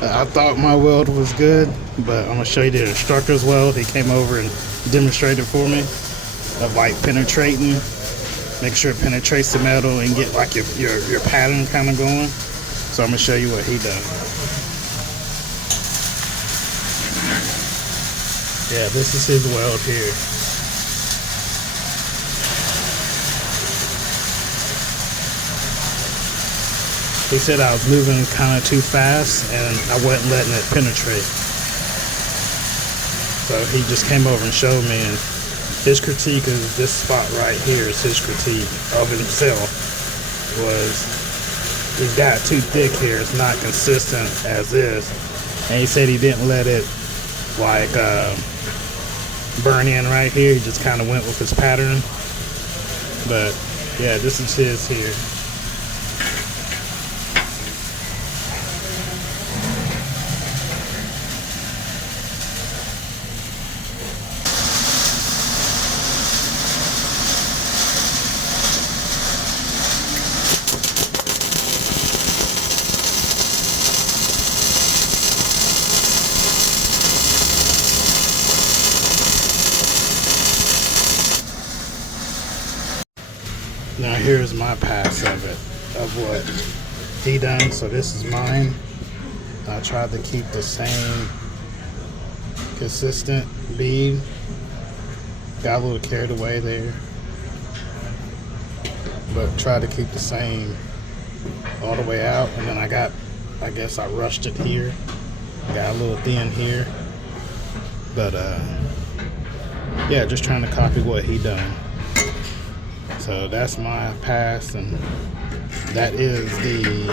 I thought my weld was good, but I'm gonna show you the instructor's weld. He came over and demonstrated for me of like penetrating, make sure it penetrates the metal and get like your pattern kind of going. So I'm gonna show you what he done. Yeah, this is his weld here. He said I was moving kind of too fast and I wasn't letting it penetrate. So he just came over and showed me, and his critique is this spot right here is his critique of himself was it got too thick here. It's not consistent as is. And he said he didn't let it like burn in right here. He just kind of went with his pattern. But yeah, this is his here. Now here's my pass of it, of what he done. So this is mine. I tried to keep the same consistent bead. Got a little carried away there, but tried to keep the same all the way out. And then I guess I rushed it here. Got a little thin here, but yeah, just trying to copy what he done. So that's my pass, and that is the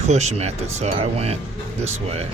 push method. So I went this way.